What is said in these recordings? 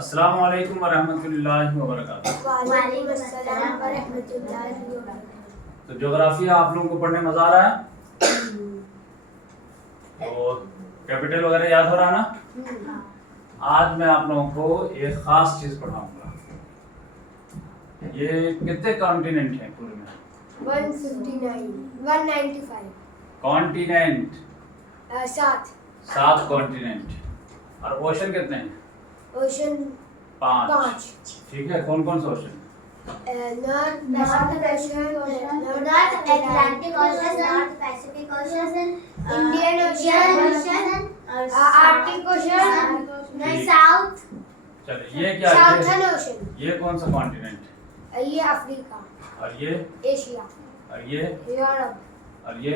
अस्सलाम वालेकुम वरहमतुल्लाहि वबरकातुहू। वालेकुम अस्सलाम व रहमतुल्लाहि व बरकातुहू। तो ज्योग्राफिया आप लोगों को पढ़ने मजा आ रहा है? तो कैपिटल वगैरह याद हो रहा है ना? आज मैं आप लोगों को एक खास चीज पढ़ाऊंगा। ये कितने कॉन्टिनेंट हैं पूरे में? 195 कॉन्टिनेंट 7 7 कॉन्टिनेंट। और ओशन कितने हैं? ओशन 5। ठीक है, कौन कौन से ocean? North Pacific ocean, north Atlantic ocean, north Pacific ocean, Indian ocean, Arctic ocean, ठीक। साउथ, चलिए ये क्या है? Southern ocean. ये कौन सा कॉन्टिनेंट है? ये अफ्रीका, और ये एशिया, और ये यूरोप, और ये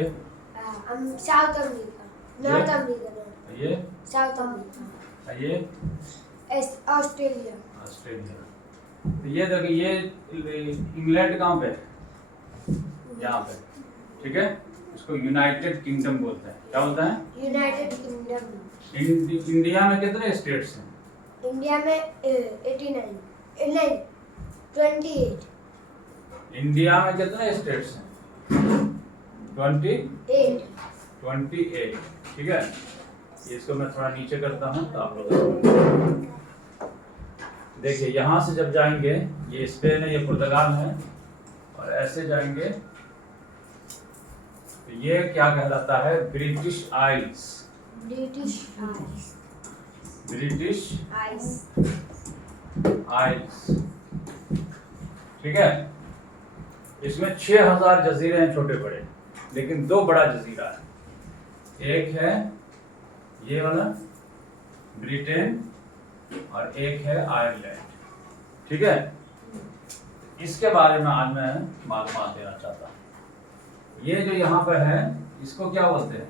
साउथ अमेरिका, नॉर्थ अमेरिका, और ये साउथ अमेरिका, और ये ऑस्ट्रेलिया। ऑस्ट्रेलिया। तो ये देखिए, ये इंग्लैंड कहाँ पे है? यहाँ पे। ठीक है, इसको यूनाइटेड किंगडम बोलते हैं। क्या बोलते हैं? United kingdom. इंडिया में कितने स्टेट्स हैं? इंडिया में 89 नहीं 28 इंडिया में कितने स्टेट्स हैं? 28। 8 ठीक है, इसको मैं थोड़ा नीचे करता हूँ तो आप लोग देखिए। यहाँ से जब जाएंगे, ये स्पेन है, ये पुर्तगाल है, और ऐसे जाएंगे तो ये क्या कहलाता है? British Isles. British Isles. British Isles. Isles. ठीक है, इसमें 6000 जजीरे हैं छोटे बड़े, लेकिन 2 बड़ा जजीरा है। एक है ये वाला ब्रिटेन और एक है आयरलैंड। ठीक है, इसके बारे में आज मैं मालूमात देना चाहता हूँ। ये जो यहाँ पर है, इसको क्या बोलते हैं?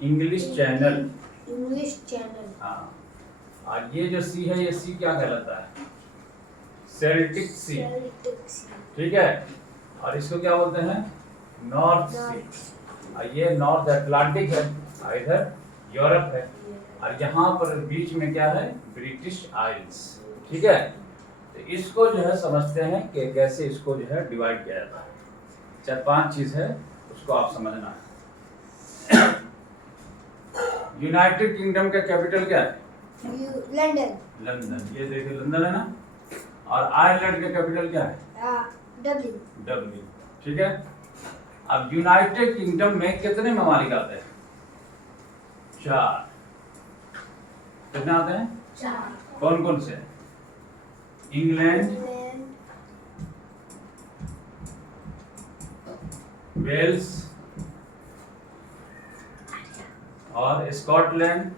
English channel. English channel. हाँ, और ये जो सी है, ये सी क्या कहलाता है? सेल्टिक सी। ठीक है, और इसको क्या बोलते हैं? नॉर्थ सी। और ये नॉर्थ अटलांटिक है, इधर यूरोप है, और यहाँ पर बीच में क्या है? ब्रिटिश आइल्स। ठीक है, तो इसको जो है समझते हैं कि कैसे इसको जो है डिवाइड किया जाता है। 4-5 चीज है, उसको आप समझना है। यूनाइटेड किंगडम का कैपिटल क्या है? लंदन। लंदन। ये देखिए लंदन है ना। और आयरलैंड का कैपिटल क्या है? डब्लिन। डब्लिन। ठीक है, अब यूनाइटेड किंगडम में कितने ममालिक आते हैं? 4। कितने आते हैं? 4। कौन कौन से? इंग्लैंड, वेल्स और स्कॉटलैंड,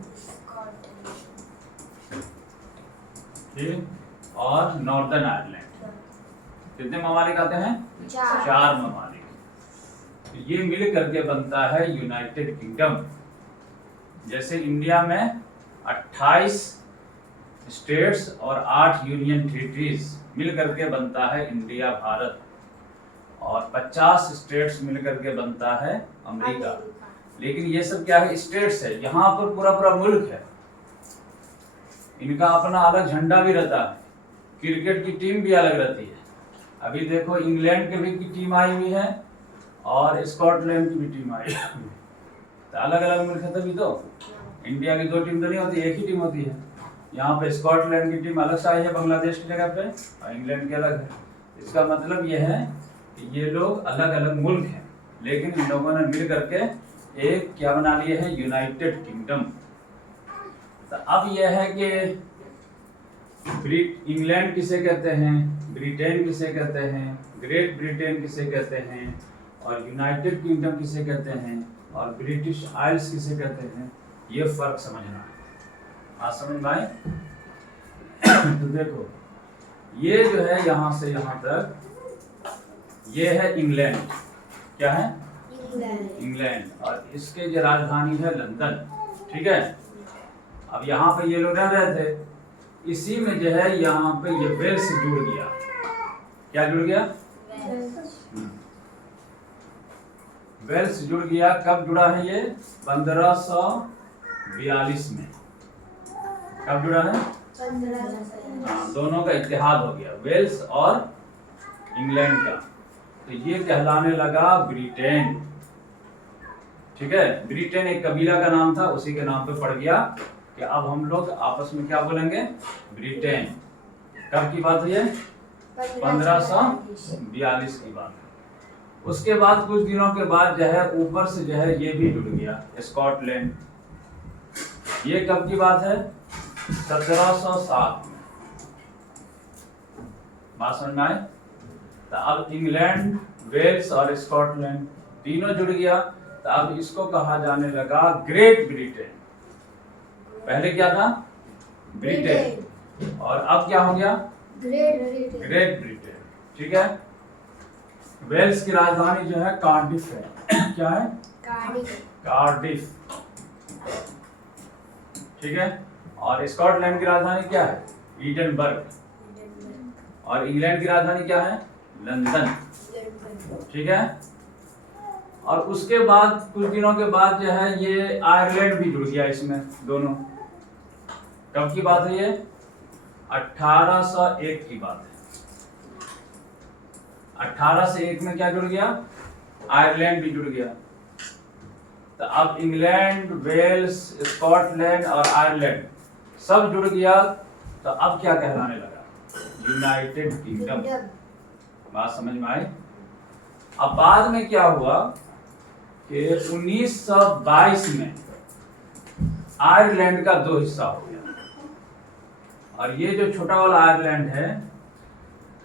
ठीक, और नॉर्दर्न आयरलैंड। कितने ममालिक आते हैं? 4 ममालिक। तो ये मिल करके बनता है यूनाइटेड किंगडम। जैसे इंडिया में 28 स्टेट्स और 8 यूनियन टेरिटरीज मिल करके बनता है इंडिया भारत, और 50 स्टेट्स मिल करके बनता है अमेरिका। लेकिन ये सब क्या है? स्टेट्स है। यहाँ पर पूरा पूरा मुल्क है, इनका अपना अलग झंडा भी रहता है, क्रिकेट की टीम भी अलग रहती है। अभी देखो, इंग्लैंड के भी की टीम आई हुई है और स्कॉटलैंड की भी टीम आई है। तो अलग अलग मुल्क है, तभी तो इंडिया की 2 टीम तो नहीं होती, एक ही टीम होती है। यहाँ पे स्कॉटलैंड की टीम अलग से आई है बांग्लादेश की जगह पे, और इंग्लैंड की अलग है। इसका मतलब ये है कि ये लोग अलग अलग मुल्क हैं, लेकिन इन लोगों ने मिल करके एक क्या बना लिया है? United kingdom. तो अब यह है कि इंग्लैंड किसे कहते हैं, ब्रिटेन किसे कहते हैं, ग्रेट ब्रिटेन किसे कहते हैं, और यूनाइटेड किंगडम किसे कहते हैं, और ब्रिटिश आइल्स किसे कहते हैं, ये फर्क समझना है। आज समझ में आए? तो देखो, ये जो है यहाँ से यहाँ तक, ये है इंग्लैंड। क्या है? इंग्लैंड। और इसके जो राजधानी है लंदन। ठीक है, अब यहाँ पे ये लोग रह रहे थे, इसी में जो है यहाँ पे ये वेल्स जुड़ गया। क्या जुड़ गया? वेल्स जुड़ गया। कब जुड़ा है ये? 1542 में। कब जुड़ा है? हाँ, दोनों का इत्तेहाद हो गया, वेल्स और इंग्लैंड का। तो ये कहलाने लगा ब्रिटेन। ठीक है, ब्रिटेन एक कबीला का नाम था, उसी के नाम पे पड़ गया कि अब हम लोग आपस में क्या बोलेंगे, ब्रिटेन। कब की बात है, 1542 की बात है। उसके बाद कुछ दिनों के बाद जो है ऊपर से जो है ये भी जुड़ गया, स्कॉटलैंड। ये कब की बात है, 1707 में। बात समझ में आए? तो अब इंग्लैंड, वेल्स और स्कॉटलैंड तीनों जुड़ गया, तो अब इसको कहा जाने लगा ग्रेट ब्रिटेन। पहले क्या था, ब्रिटेन, और अब क्या हो गया, ग्रेट ब्रिटेन। ठीक है, वेल्स की राजधानी जो है कार्डिफ है। क्या है, कार्डिफ। ठीक है, और स्कॉटलैंड की राजधानी क्या है, एडिनबर्ग, और इंग्लैंड की राजधानी क्या है, लंदन। ठीक है, और उसके बाद कुछ दिनों के बाद जो है ये आयरलैंड भी जुड़ गया इसमें, दोनों। कब की बात है ये, 1801 की बात है। 1801 में क्या जुड़ गया, आयरलैंड भी जुड़ गया। तो अब इंग्लैंड, वेल्स, स्कॉटलैंड और आयरलैंड सब जुड़ गया, तो अब क्या कहलाने लगा, यूनाइटेड किंगडम। बात समझ में आई? अब बाद में क्या हुआ कि 1922 में आयरलैंड का 2 हिस्सा हो गया, और ये जो छोटा वाला आयरलैंड है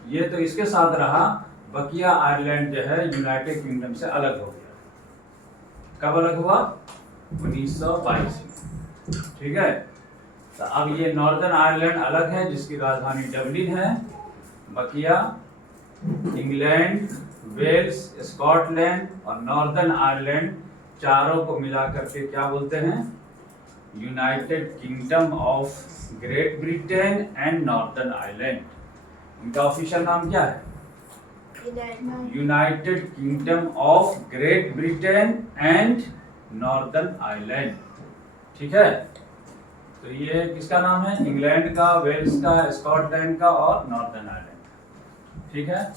ये तो इसके साथ रहा, बकिया आयरलैंड जो है यूनाइटेड किंगडम से अलग हो गया। कब अलग हुआ, 1922 में। ठीक है, तो अब ये नॉर्दर्न आयरलैंड अलग है जिसकी राजधानी डबलिन है, बकिया इंग्लैंड, वेल्स, स्कॉटलैंड और नॉर्दर्न आयरलैंड चारों को मिला करके क्या बोलते हैं, United kingdom of great Britain and northern Ireland. इनका ऑफिशियल नाम क्या है, United kingdom of great Britain and northern Ireland. ठीक है, तो ये किसका नाम है, इंग्लैंड का, वेल्स का, स्कॉटलैंड का और नॉर्दर्न आयरलैंड का। ठीक है,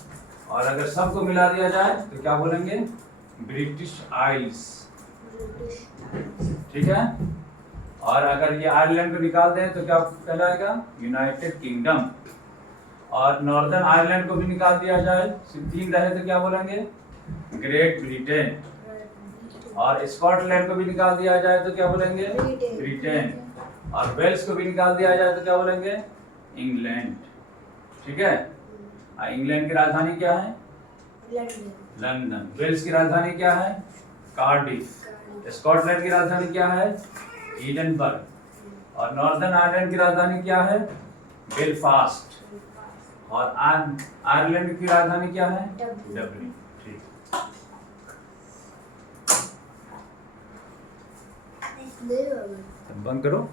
और अगर सबको मिला दिया जाए तो क्या बोलेंगे, ब्रिटिश आइल्स। ठीक है, और अगर ये आयरलैंड को निकाल दें तो क्या कहलाएगा, यूनाइटेड किंगडम। और नॉर्दर्न आयरलैंड को भी निकाल दिया जाए, सिर्फ 3 रहे तो क्या बोलेंगे, ग्रेट ब्रिटेन। और स्कॉटलैंड को भी निकाल दिया जाए तो क्या बोलेंगे, ब्रिटेन। और वेल्स को भी निकाल दिया जाए तो क्या बोलेंगे, इंग्लैंड। ठीक है, इंग्लैंड की राजधानी क्या है, लंदन। वेल्स की राजधानी क्या है, कार्डिफ। स्कॉटलैंड की राजधानी क्या है, एडिनबर्ग। और नॉर्दर्न आयरलैंड की राजधानी क्या है, बेलफास्ट। और आयरलैंड की राजधानी क्या है, डबलिन। ठीक, बंद करो।